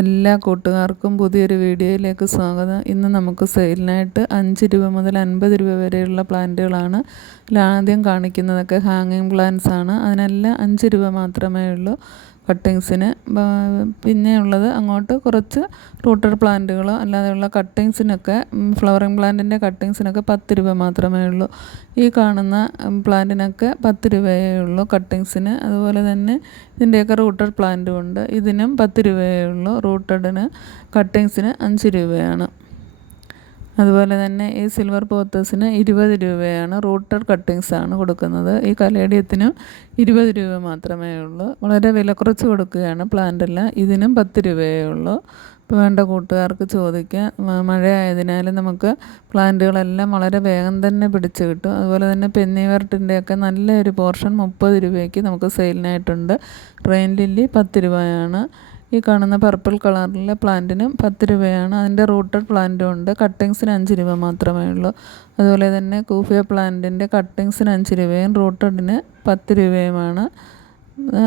എല്ലാ കൂട്ടുകാർക്കും പുതിയൊരു വീഡിയോയിലേക്ക് സ്വാഗതം. ഇന്ന് നമുക്ക് സെയിലിനായിട്ട് 5 രൂപ മുതൽ 50 രൂപ വരെയുള്ള പ്ലാന്റുകളാണ്. ആദ്യം കാണിക്കുന്നതൊക്കെ ഹാങ്ങിങ് പ്ലാന്റ്സ് ആണ്. അതിനെല്ലാം 5 രൂപ മാത്രമേ ഉള്ളൂ കട്ടിങ്സിന്. പിന്നെയുള്ളത് അങ്ങോട്ട് കുറച്ച് റൂട്ടഡ് പ്ലാന്റുകൾ അല്ലാതെയുള്ള കട്ടിങ്സിനൊക്കെ, ഫ്ലവറിങ് പ്ലാന്റിൻ്റെ കട്ടിങ്സിനൊക്കെ 10 രൂപ മാത്രമേ ഉള്ളൂ. ഈ കാണുന്ന പ്ലാന്റിനൊക്കെ 10 രൂപയേ ഉള്ളൂ കട്ടിങ്സിന്. അതുപോലെ തന്നെ ഇതിൻ്റെയൊക്കെ റൂട്ടഡ് പ്ലാന്റും ഉണ്ട്. ഇതിനും 10 രൂപയേ ഉള്ളൂ. റൂട്ടഡിന് കട്ടിങ്സിന് 5 രൂപയാണ്. അതുപോലെ തന്നെ ഈ സിൽവർ പോത്തേഴ്സിന് 20 രൂപയാണ്. റൂട്ടഡ് കട്ടിങ്സ് ആണ് കൊടുക്കുന്നത്. ഈ കലേഡിയത്തിനും 20 രൂപ മാത്രമേ ഉള്ളൂ. വളരെ വില കുറച്ച് കൊടുക്കുകയാണ് പ്ലാന്റെല്ലാം. ഇതിനും 10 രൂപയേ ഉള്ളൂ. ഇപ്പോൾ വേണ്ട കൂട്ടുകാർക്ക് ചോദിക്കാം. മഴയായതിനാൽ നമുക്ക് പ്ലാന്റുകളെല്ലാം വളരെ വേഗം തന്നെ പിടിച്ച് കിട്ടും. അതുപോലെ തന്നെ പെന്നിവർട്ടിൻ്റെയൊക്കെ നല്ലൊരു പോർഷൻ 30 രൂപയ്ക്ക് നമുക്ക് സെയിലിനായിട്ടുണ്ട്. റെയിൻ ലില്ലി 10 രൂപയാണ്. ഈ കാണുന്ന പർപ്പിൾ കളറിലെ പ്ലാന്റിനും 10 രൂപയാണ്. അതിൻ്റെ റൂട്ടഡ് പ്ലാന്റും ഉണ്ട്. കട്ടിങ്സിന് 5 രൂപ മാത്രമേ ഉള്ളൂ. അതുപോലെ തന്നെ കൂഫിയ പ്ലാന്റിൻ്റെ കട്ടിങ്സിന് 5 രൂപയും റൂട്ടഡിന് 10 രൂപയുമാണ്.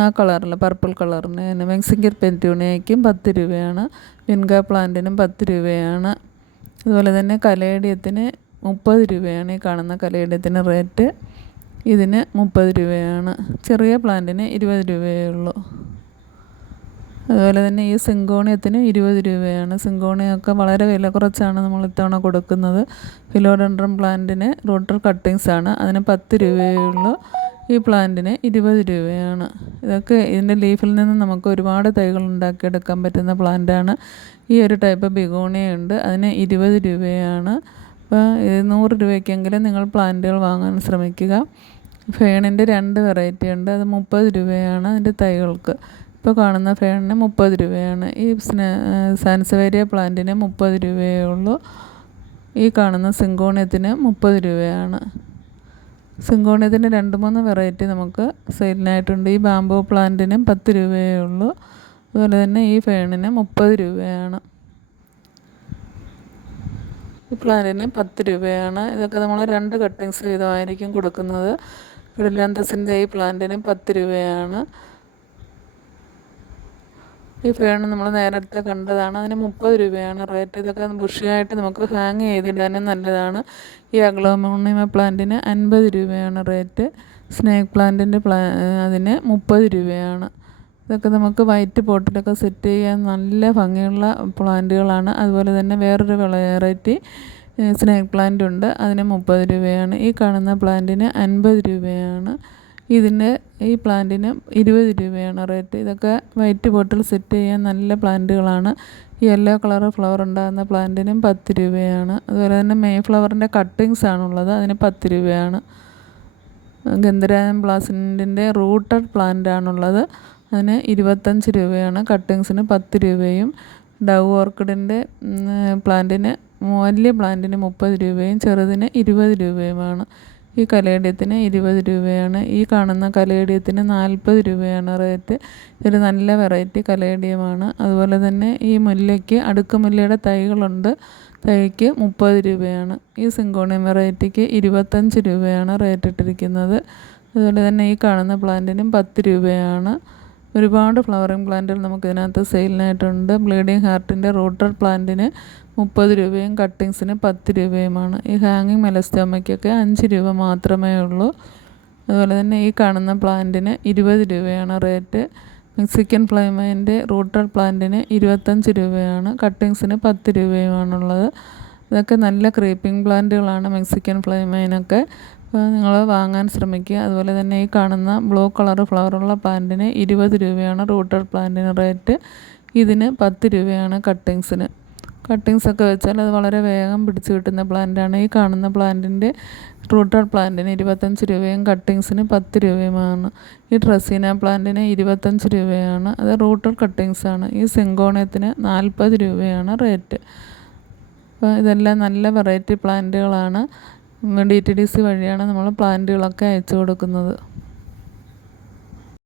ആ കളറിൽ പർപ്പിൾ കളറിന് തന്നെ മെക്സിക്കൻ പെറ്റൂണിയയ്ക്കും 10 രൂപയാണ്. വിൻഗ പ്ലാന്റിനും 10 രൂപയാണ്. അതുപോലെ തന്നെ കലേഡിയത്തിന് 30 രൂപയാണ്. ഈ കാണുന്ന കലേഡിയത്തിന് റേറ്റ്. ഇതിന് 30 രൂപയാണ്. ചെറിയ പ്ലാന്റിന് 20 രൂപയേ ഉള്ളൂ. അതുപോലെ തന്നെ ഈ സിങ്കോണിയത്തിന് 20 രൂപയാണ്. സിങ്കോണിയൊക്കെ വളരെ വില കുറച്ചാണ് നമ്മൾ ഇത്തവണ കൊടുക്കുന്നത്. ഫിലോഡെൻഡ്രം പ്ലാന്റിന് റൂട്ടർ കട്ടിങ്സ് ആണ്. അതിന് 10 രൂപയേ ഉള്ളൂ. ഈ പ്ലാന്റിന് 20 രൂപയാണ്. ഇതൊക്കെ ഇതിൻ്റെ ലീഫിൽ നിന്ന് നമുക്ക് ഒരുപാട് തൈകൾ ഉണ്ടാക്കിയെടുക്കാൻ പറ്റുന്ന പ്ലാന്റാണ്. ഈ ഒരു ടൈപ്പ് ബിഗോണിയ ഉണ്ട്. അതിന് 20 രൂപയാണ്. അപ്പോൾ 100 രൂപയ്ക്കെങ്കിലും നിങ്ങൾ പ്ലാന്റുകൾ വാങ്ങാൻ ശ്രമിക്കുക. ഫേണിൻ്റെ 2 വെറൈറ്റി ഉണ്ട്. അത് 30 രൂപയാണ് അതിൻ്റെ തൈകൾക്ക്. ഇപ്പോൾ കാണുന്ന ഫേണിന് 30 രൂപയാണ്. ഈ സാൻസവേരിയ പ്ലാന്റിന് 30 രൂപയേ ഉള്ളൂ. ഈ കാണുന്ന സിങ്കോണിയത്തിന് 30 രൂപയാണ്. സിങ്കോണിയത്തിൻ്റെ 2-3 വെറൈറ്റി നമുക്ക് സെയിലിനായിട്ടുണ്ട്. ഈ ബാംബൂ പ്ലാന്റിനും 10 രൂപയേ ഉള്ളൂ. അതുപോലെ തന്നെ ഈ ഫേണിന് 30 രൂപയാണ്. ഈ പ്ലാന്റിന് 10 രൂപയാണ്. ഇതൊക്കെ നമ്മൾ 2 കട്ടിങ്സ് വീതമായിരിക്കും കൊടുക്കുന്നത്. ഫിഡിലാന്തസിൻ്റെ ഈ പ്ലാന്റിന് 10 രൂപയാണ്. ഈ ഫേൺ നമ്മൾ നേരത്തെ കണ്ടതാണ്. അതിന് 30 രൂപയാണ് റേറ്റ്. ഇതൊക്കെ ബുഷിയായിട്ട് നമുക്ക് ഹാങ് ചെയ്തിടാനും നല്ലതാണ്. ഈ അഗ്ലോമോണിമ പ്ലാന്റിന് 50 രൂപയാണ് റേറ്റ്. സ്നേക്ക് പ്ലാന്റിൻ്റെ അതിന് 30 രൂപയാണ്. ഇതൊക്കെ നമുക്ക് വൈറ്റ് പോട്ടിലൊക്കെ സെറ്റ് ചെയ്യാൻ നല്ല ഭംഗിയുള്ള പ്ലാന്റുകളാണ്. അതുപോലെ തന്നെ വേറൊരു വെറൈറ്റി സ്നേക്ക് പ്ലാന്റ് ഉണ്ട്. അതിന് 30 രൂപയാണ്. ഈ കാണുന്ന പ്ലാന്റിന് 50 രൂപയാണ്. ഈ പ്ലാന്റിന് 20 രൂപയാണ് റേറ്റ്. ഇതൊക്കെ വൈറ്റ് ബോട്ടിൽ സെറ്റ് ചെയ്യാൻ നല്ല പ്ലാന്റുകളാണ്. യെല്ലോ കളർ ഫ്ലവർ ഉണ്ടാകുന്ന പ്ലാന്റിനും 10 രൂപയാണ്. അതുപോലെ തന്നെ മെയ് ഫ്ലവറിൻ്റെ കട്ടിങ്സ് ആണുള്ളത്. അതിന് 10 രൂപയാണ്. ഗന്ധരാജൻ പ്ലാന്റിൻ്റെ റൂട്ടഡ് പ്ലാന്റ് ആണുള്ളത്. അതിന് 25 രൂപയാണ്. കട്ടിങ്സിന് 10 രൂപയും. ഡവ് ഓർക്കിഡിൻ്റെ പ്ലാന്റിന് വലിയ പ്ലാന്റിന് 30 രൂപയും ചെറുതിന് 20 രൂപയുമാണ്. ഈ കലേഡിയത്തിന് 20 രൂപയാണ്. ഈ കാണുന്ന കലേഡിയത്തിന് 40 രൂപയാണ് റേറ്റ്. ഇതൊരു നല്ല വെറൈറ്റി കലേഡിയമാണ്. അതുപോലെ തന്നെ ഈ മുല്ലയ്ക്ക് അടുക്കുമുല്ലയുടെ തൈകളുണ്ട്. തൈക്ക് 30 രൂപയാണ്. ഈ സിങ്കോണിയം വെറൈറ്റിക്ക് 25 രൂപയാണ് റേറ്റ് ഇട്ടിരിക്കുന്നത്. അതുപോലെ തന്നെ ഈ കാണുന്ന പ്ലാന്റിനും 10 രൂപയാണ്. ഒരുപാട് ഫ്ലവറിങ് പ്ലാന്റുകൾ നമുക്കിതിനകത്ത് സെയിലിനായിട്ടുണ്ട്. ബ്ലീഡിങ് ഹാർട്ടിൻ്റെ റൂട്ടഡ് പ്ലാന്റിന് 30 രൂപയും കട്ടിങ്സിന് 10 രൂപയുമാണ്. ഈ ഹാങ്ങിങ് മെലസ്റ്റോമയ്ക്കൊക്കെ 5 രൂപ മാത്രമേ ഉള്ളൂ. അതുപോലെ തന്നെ ഈ കാണുന്ന പ്ലാന്റിന് 20 രൂപയാണ് റേറ്റ്. മെക്സിക്കൻ ഫ്ലൈമൈൻ്റെ റൂട്ടഡ് പ്ലാന്റിന് 25 രൂപയാണ്. കട്ടിങ്സിന് 10 രൂപയുമാണുള്ളത്. ഇതൊക്കെ നല്ല ക്രീപ്പിംഗ് പ്ലാന്റുകളാണ് മെക്സിക്കൻ ഫ്ലൈമൈനൊക്കെ. അപ്പോൾ നിങ്ങൾ വാങ്ങാൻ ശ്രമിക്കുക. അതുപോലെ തന്നെ ഈ കാണുന്ന ബ്ലൂ കളർ ഫ്ലവറുള്ള പ്ലാന്റിന് 20 രൂപയാണ് റൂട്ടഡ് പ്ലാന്റിന് റേറ്റ്. ഇതിന് 10 രൂപയാണ് കട്ടിങ്സിന്. കട്ടിങ്സൊക്കെ വെച്ചാൽ അത് വളരെ വേഗം പിടിച്ച് കിട്ടുന്ന പ്ലാന്റാണ്. ഈ കാണുന്ന പ്ലാന്റിൻ്റെ റൂട്ടഡ് പ്ലാന്റിന് 25 രൂപയും കട്ടിങ്സിന് 10 രൂപയുമാണ്. ഈ ഡ്രസീന പ്ലാന്റിന് 25 രൂപയാണ്. അത് റൂട്ടഡ് കട്ടിങ്സാണ്. ഈ സിങ്കോണിയത്തിന് 40 രൂപയാണ് റേറ്റ്. അപ്പോൾ ഇതെല്ലാം നല്ല വെറൈറ്റി പ്ലാന്റുകളാണ്. DTDC വഴിയാണ് നമ്മൾ പ്ലാന്റുകളൊക്കെ അയച്ചു കൊടുക്കുന്നത്.